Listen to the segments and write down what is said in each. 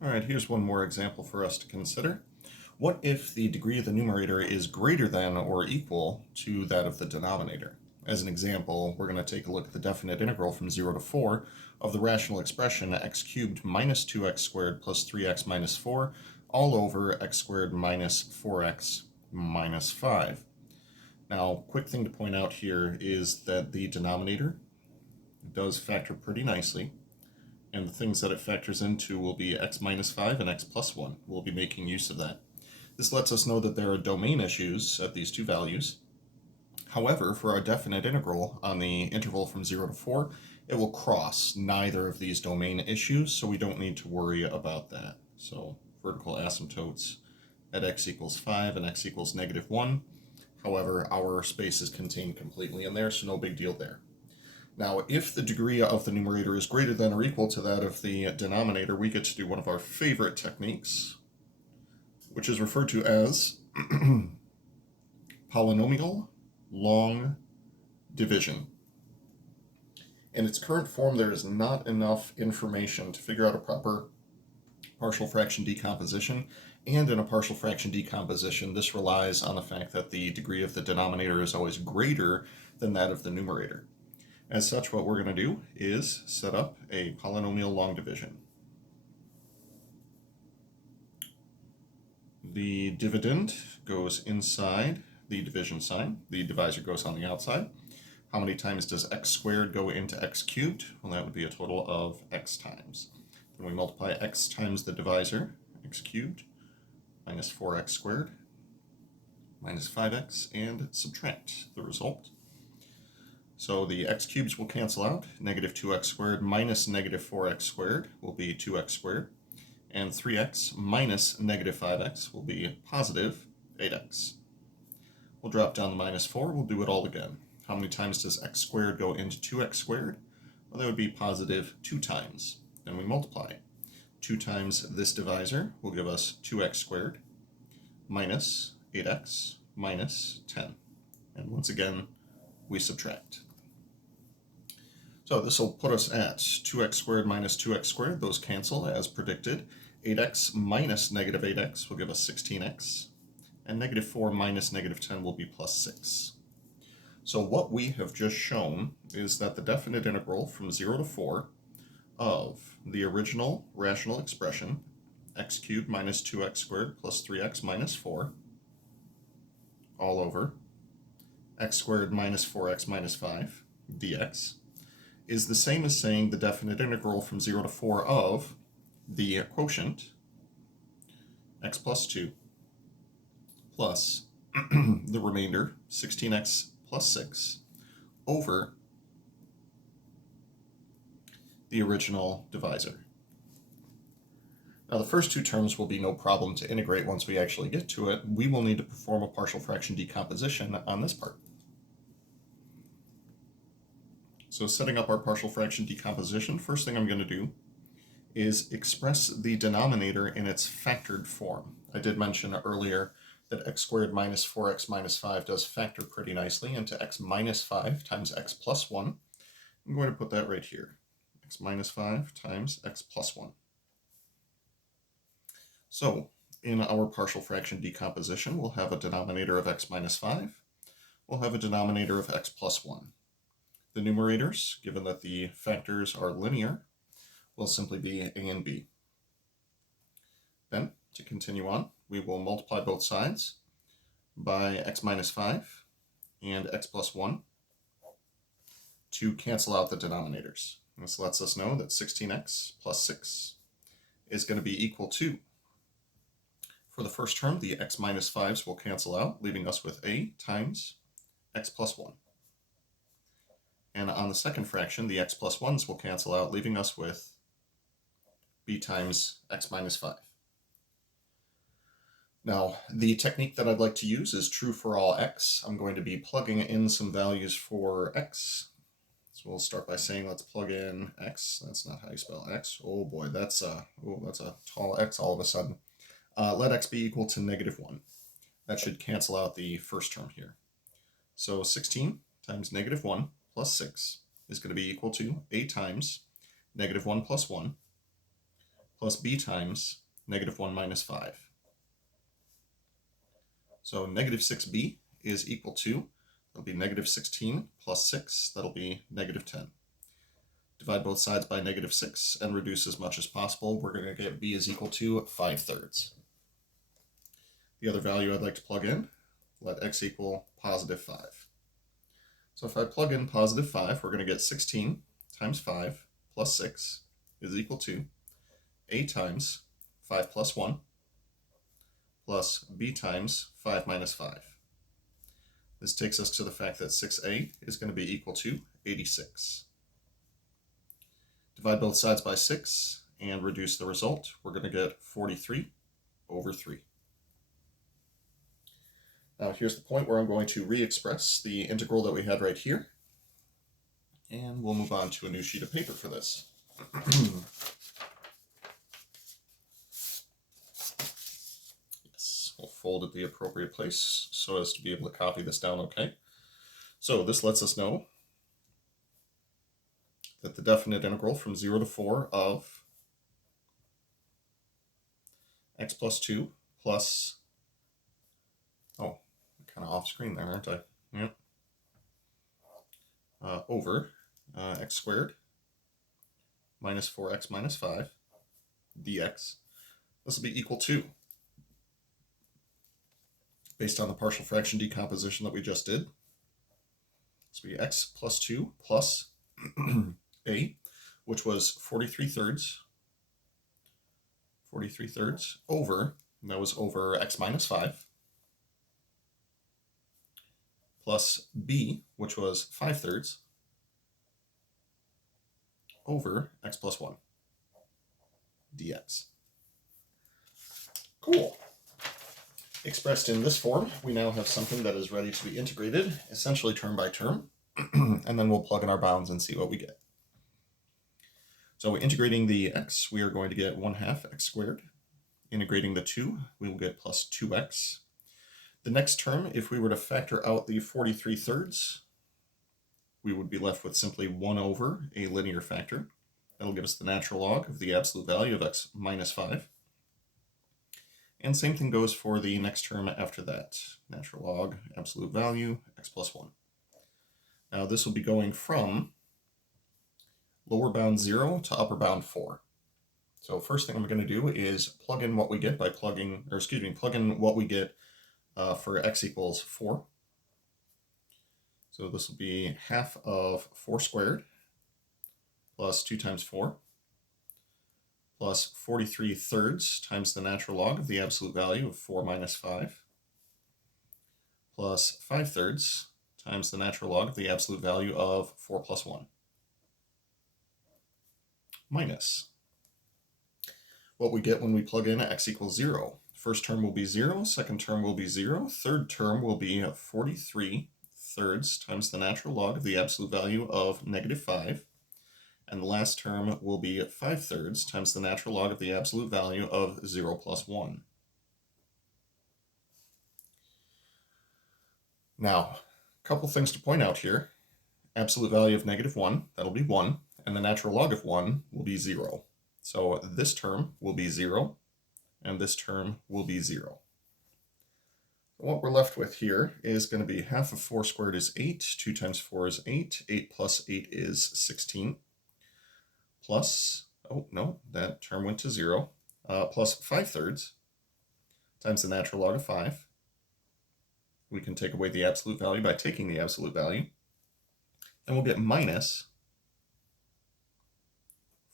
All right, here's one more example for us to consider. What if the degree of the numerator is greater than or equal to that of the denominator? As an example, we're going to take a look at the definite integral from 0 to 4 of the rational expression x cubed minus 2x squared plus 3x minus 4 all over x squared minus 4x minus 5. Now, quick thing to point out here is that the denominator does factor pretty nicely, and the things that it factors into will be x minus 5 and x plus 1. We'll be making use of that. This lets us know that there are domain issues at these two values. However, for our definite integral on the interval from 0 to 4, it will cross neither of these domain issues, so we don't need to worry about that. So vertical asymptotes at x equals 5 and x equals negative 1. However, our space is contained completely in there, so no big deal there. Now, if the degree of the numerator is greater than or equal to that of the denominator, we get to do one of our favorite techniques, which is referred to as polynomial long division. In its current form, there is not enough information to figure out a proper partial fraction decomposition, and in a partial fraction decomposition, this relies on the fact that the degree of the denominator is always greater than that of the numerator. As such, what we're going to do is set up a polynomial long division. The dividend goes inside the division sign. The divisor goes on the outside. How many times does x squared go into x cubed? Well, that would be a total of x times. Then we multiply x times the divisor, x cubed, minus 4x squared, minus 5x, and subtract the result. So the x cubes will cancel out. Negative 2x squared minus negative 4x squared will be 2x squared. And 3x minus negative 5x will be positive 8x. We'll drop down the minus 4. We'll do it all again. How many times does x squared go into 2x squared? Well, that would be positive 2 times. Then we multiply. 2 times this divisor will give us 2x squared minus 8x minus 10. And once again, we subtract. So this will put us at 2x squared minus 2x squared. Those cancel as predicted. 8x minus negative 8x will give us 16x. And negative 4 minus negative 10 will be plus 6. So what we have just shown is that the definite integral from 0 to 4 of the original rational expression, x cubed minus 2x squared plus 3x minus 4, all over x squared minus 4x minus 5 dx, is the same as saying the definite integral from 0 to 4 of the quotient, x plus 2, plus the remainder, 16x plus 6, over the original divisor. Now the first two terms will be no problem to integrate once we actually get to it. We will need to perform a partial fraction decomposition on this part. So setting up our partial fraction decomposition, first thing I'm going to do is express the denominator in its factored form. I did mention earlier that x squared minus 4x minus 5 does factor pretty nicely into x minus 5 times x plus 1. I'm going to put that right here. X minus 5 times x plus 1. So in our partial fraction decomposition, we'll have a denominator of x minus 5. We'll have a denominator of x plus 1. The numerators, given that the factors are linear, will simply be a and b. Then, to continue on, we will multiply both sides by x minus 5 and x plus 1 to cancel out the denominators. This lets us know that 16x plus 6 is going to be equal to, for the first term, the x minus 5s will cancel out, leaving us with a times x plus 1. And on the second fraction, the x plus 1s will cancel out, leaving us with b times x minus 5. Now, the technique that I'd like to use is true for all x. I'm going to be plugging in some values for x. So we'll start by saying let's plug in x. That's not how you spell x. Oh boy, that's a tall x all of a sudden. Let x be equal to negative 1. That should cancel out the first term here. So 16 times negative 1 plus 6 is going to be equal to a times negative 1 plus 1 plus b times negative 1 minus 5. So negative 6b is equal to, that'll be negative 16 plus 6, that'll be negative 10. Divide both sides by negative 6 and reduce as much as possible. We're going to get b is equal to 5/3. The other value I'd like to plug in, let x equal positive 5. So if I plug in positive 5, we're going to get 16 times 5 plus 6 is equal to a times 5 plus 1 plus b times 5 minus 5. This takes us to the fact that 6a is going to be equal to 86. Divide both sides by 6 and reduce the result. We're going to get 43/3. Now here's the point where I'm going to re-express the integral that we had right here. And we'll move on to a new sheet of paper for this. Yes, we'll fold it the appropriate place so as to be able to copy this down okay. So this lets us know that the definite integral from 0 to 4 of x plus 2 plus, oh, kind of off screen there, aren't I? Yep. Over x squared minus 4x minus 5 dx. This will be equal to, based on the partial fraction decomposition that we just did, this will be x plus 2 plus a, which was 43/3 over, and that was over x minus 5, plus b, which was 5/3 over x plus 1 dx. Cool. Expressed in this form, we now have something that is ready to be integrated, essentially term by term, and then we'll plug in our bounds and see what we get. So integrating the x, we are going to get 1/2 x squared. Integrating the 2, we will get plus 2x. The next term, if we were to factor out the 43/3, we would be left with simply 1 over a linear factor. That'll give us the natural log of the absolute value of x minus 5. And same thing goes for the next term after that. Natural log, absolute value, x plus 1. Now this will be going from lower bound 0 to upper bound 4. So first thing I'm going to do is plug in what we get by plug in what we get for x equals 4. So this will be half of 4 squared plus 2 times 4 plus 43/3 times the natural log of the absolute value of 4 minus 5 plus 5/3 times the natural log of the absolute value of 4 plus 1 minus what we get when we plug in x equals 0. First term will be 0, second term will be 0, third term will be 43/3 times the natural log of the absolute value of negative 5, and the last term will be 5/3 times the natural log of the absolute value of 0 plus 1. Now, a couple things to point out here. Absolute value of negative 1, that'll be 1, and the natural log of 1 will be 0. So this term will be 0, and this term will be 0. What we're left with here is going to be half of 4 squared is 8, 2 times 4 is 8, 8 plus 8 is 16, plus, oh no, that term went to 0, plus 5/3 times the natural log of 5. We can take away the absolute value by taking the absolute value, and we'll get minus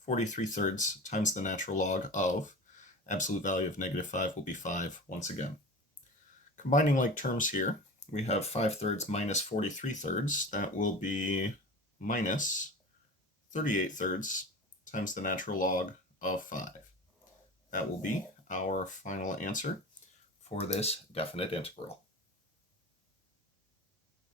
43/3 times the natural log of absolute value of negative 5 will be 5 once again. Combining like terms here, we have 5/3 minus 43/3. That will be minus 38/3 times the natural log of 5. That will be our final answer for this definite integral.